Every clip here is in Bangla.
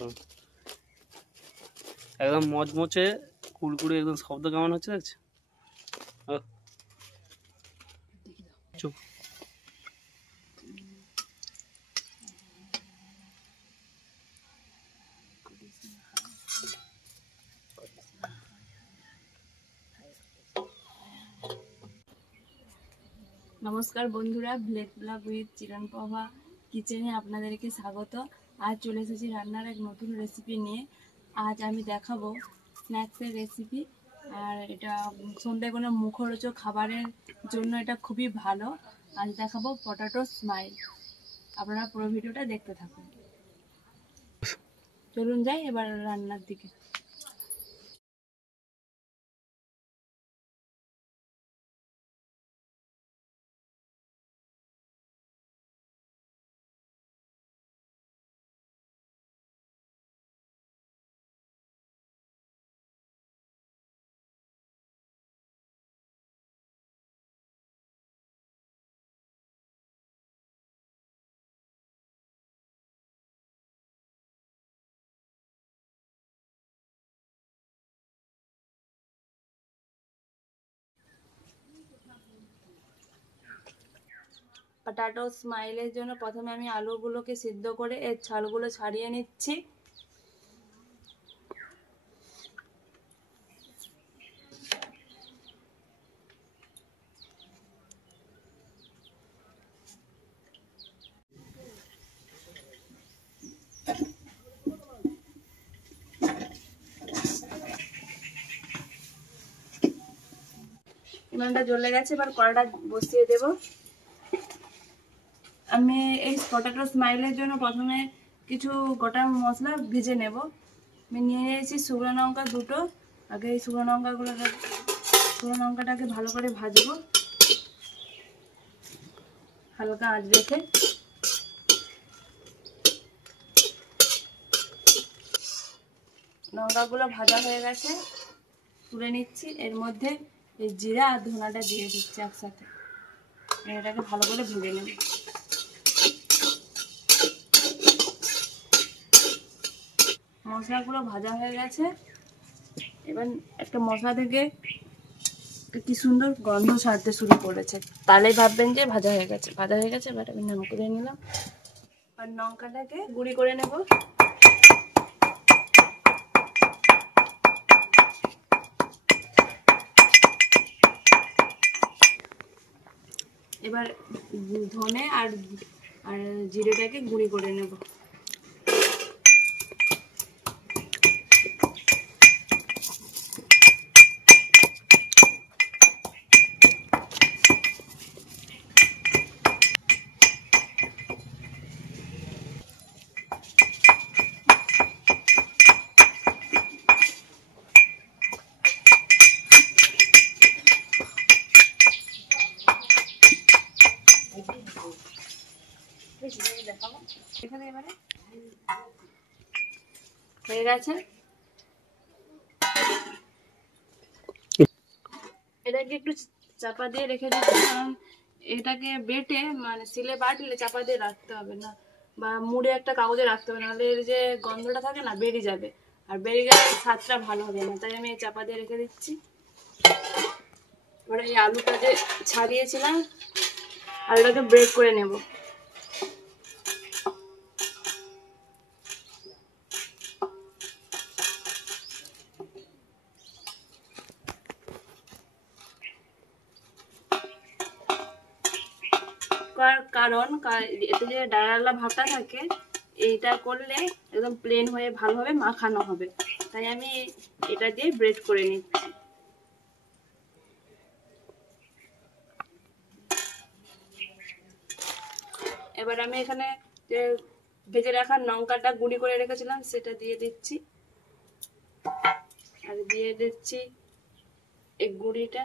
দারুণ, একদম মচমচে কুড়কুড়ি, একদম শব্দ কেমন হচ্ছে দেখছো? চুপ। নমস্কার বন্ধুরা, ব্লেড ব্লগ উইথ চিরণপ্রভা কিচেনে আপনাদেরকে স্বাগত। আজ চলে এসেছি রান্নার এক নতুন রেসিপি নিয়ে। আজ আমি দেখাবো স্ন্যাক্সের রেসিপি, আর এটা সন্ধ্যায় কোনো মুখরোচক খাবারের জন্য এটা খুবই ভালো। আজ দেখাবো পটাটো স্মাইল। আপনারা পুরো ভিডিওটা দেখতে থাকুন। চলুন যাই এবার রান্নার দিকে। পটাটো স্মাইলের জন্য প্রথমে আমি আলুগুলোকে সিদ্ধ করে এর ছালগুলো ছাড়িয়ে নিচ্ছি। উনুনটা জ্বলে গেছে, এবার কড়াটা বসিয়ে দেব। আমি এই পটাটো স্মাইলের জন্য প্রথমে কিছু গোটা মশলা ভেজে নেব। আমি নিয়ে নিয়েছি শুকনো লঙ্কা দুটো। আগে এই শুকনো লঙ্কাটাকে ভালো করে ভাজবো হালকা আঁচ রেখে। লঙ্কাগুলো ভাজা হয়ে গেছে, তুলে নিচ্ছি। এর মধ্যে এই জিরা আর ধনাটা দিয়ে দিচ্ছি একসাথে। এটাকে ভালো করে ভেজে নেব। মশলাগুলো ভাজা হয়ে গেছে। এবার একটা মশলা থেকে কি সুন্দর গন্ধ ছাড়তে শুরু করেছে, তাহলেই ভাববেন যে ভাজা হয়ে গেছে। ভাজা হয়ে গেছে, এবার আমি নাম করে নিলাম। আর লঙ্কাটাকে গুঁড়ি করে নেব। এবার ধনে আর জিরেটাকে গুঁড়ি করে নেব। এখানে এবারে হয়ে গেছে। এটাকে একটু চাপা দিয়ে রেখে দিচ্ছি, কারণ এটাকে বেটে মানে সিলে বাটলে চাপা দিয়ে রাখতে হবে না, বা মুড়ে একটা কাগজে রাখতে হবে, নাহলে এর যে গন্ধটা থাকে না বেরিয়ে যাবে, আর বেরিয়ে গেলে স্বাদটা ভালো হবে না। তাই আমি চাপা দিয়ে রেখে দিচ্ছি। এবার এই আলুটা যে ছাড়িয়েছিলাম, আলুটাকে ব্রেক করে নেব। কারণ এতে যে ডায়ালা ভাবটা থাকে, এইটা করলে একদম প্লেন হয়ে ভালোভাবে মাখানো হবে, তাই আমি এটা দিয়ে ব্রেড করে নিচ্ছি। এবার আমি এখানে যে ভেজে রাখা লঙ্কাটা গুঁড়ি করে রেখেছিলাম সেটা দিয়ে দিচ্ছি, আর দিয়ে দিচ্ছি এই গুঁড়িটা,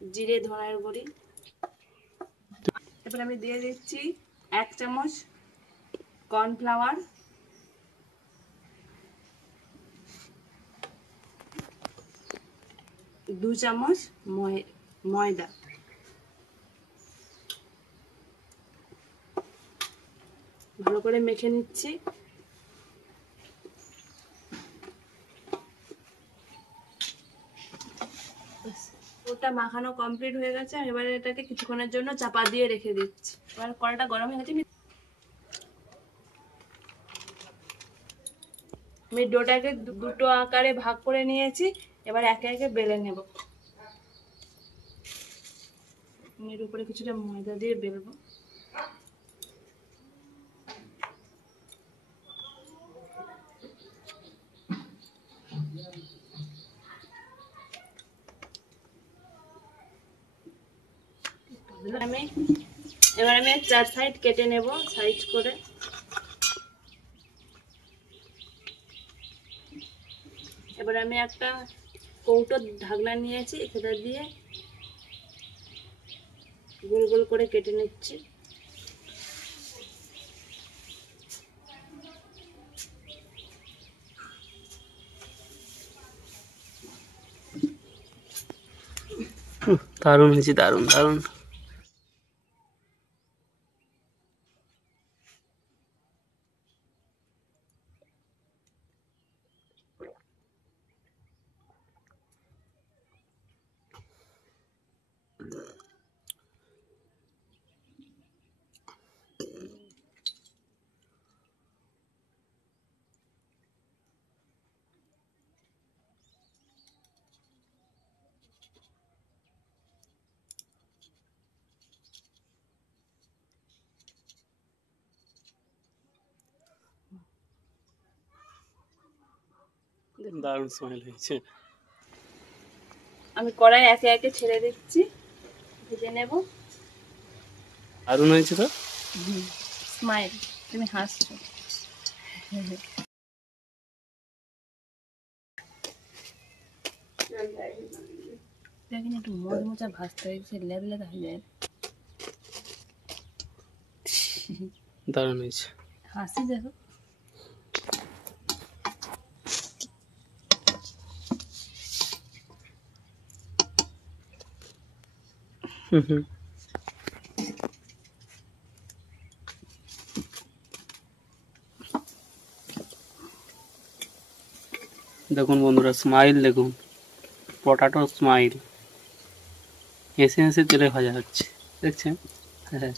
জিরে ধনের গুঁড়ি। এবার আমি দিয়ে দিচ্ছি 1 চামচ কর্নফ্লাওয়ার, 2 চামচ ময়দা। ভালো করে মেখে নিচ্ছি। পুরটা মাখানো কমপ্লিট হয়ে গেছে। এবারে এটাকে কিছুক্ষণের জন্য চাপা দিয়ে রেখে দিচ্ছি। এবার কড়াটা গরম হয়ে গেছে, আমি ডোটাকে দুটো আকারে ভাগ করে নিয়েছি। এবার একে একে বেলে নেব। এর উপরে কিছুটা ময়দা দিয়ে বেলবো। এবার আমি 4 সাইড কেটে নেব সাইজ করে। এবার আমি একটা কৌটোর ঢাকনা নিয়েছি, সেটা দিয়ে গোল গোল করে কেটে নিচ্ছি। দারুণ হয়েছে, দারুণ দারুণ। দারুণ স্মাইল হয়েছে। আমি কড়াই একে একে ছেড়ে দিচ্ছি, ভেজে নেব। দারুণ হয়েছে তো। স্মাইল, তুমি হাসছো। দেখেন একটু মচমচা ভাজতে হয়েছে, লেদা হয়ে যায়। দারুণ হয়েছে। হাসি দেখো। দেখুন বন্ধুরা, স্মাইল দেখুন, পটাটো স্মাইল। হেসে হেসে তেলে ভাজা হচ্ছে, দেখছেন? হ্যাঁ।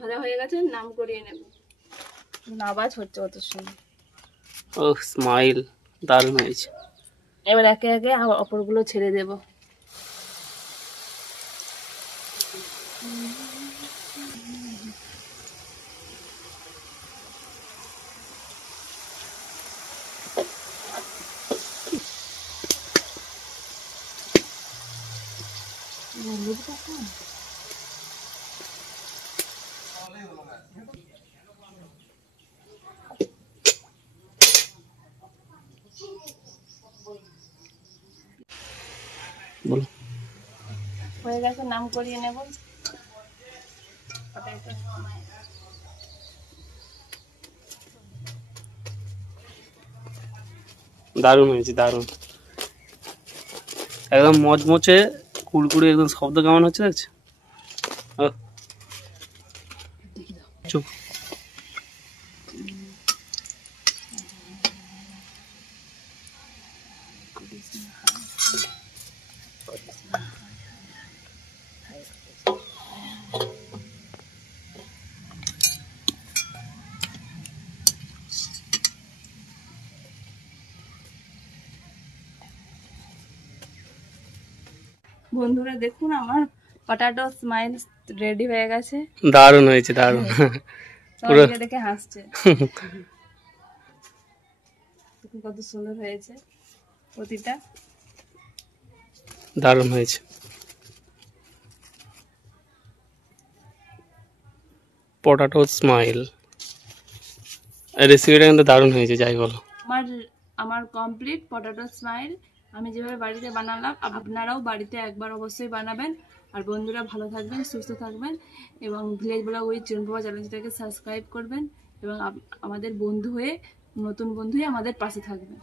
ভাজা হয়ে গেছে, নাম করিয়ে নেব। আওয়াজ হচ্ছে কত সুন্দর। ও স্মাইল, দারুণ হয়েছে। এবার একে একে অপরগুলো ছেড়ে দেব। বলো। হয়ে গেছে, নাম করিয়ে নেব। দারুণ হয়েছে, দারুণ। একদম মচমচে কুড়কুড়ে, একদম শব্দ কেমন হচ্ছে দেখছো? চুপ। বন্ধুরা দেখুন, আমার পটাটো স্মাইল রেডি হয়ে গেছে। দারুণ হয়েছে, দারুণ। পুরো সবাই দেখে হাসছে। দেখুন কত সুন্দর হয়েছে প্রতিটা। দারুণ হয়েছে। পটাটো স্মাইল রেসিপিটা কিন্তু দারুণ হয়েছে, যাই বলো। আমার কমপ্লিট পটাটো স্মাইল আমি যেভাবে বাড়িতে বানালাম আপনারাও বাড়িতে একবার অবশ্যই বানাবেন। আর বন্ধুরা ভালো থাকবেন, সুস্থ থাকবেন এবং ভিলেজ ব্লগ উইথ চিরন পভা চ্যানেলটাকে সাবস্ক্রাইব করবেন এবং আমাদের বন্ধু হয়ে, নতুন বন্ধু হয়ে আমাদের পাশে থাকবেন।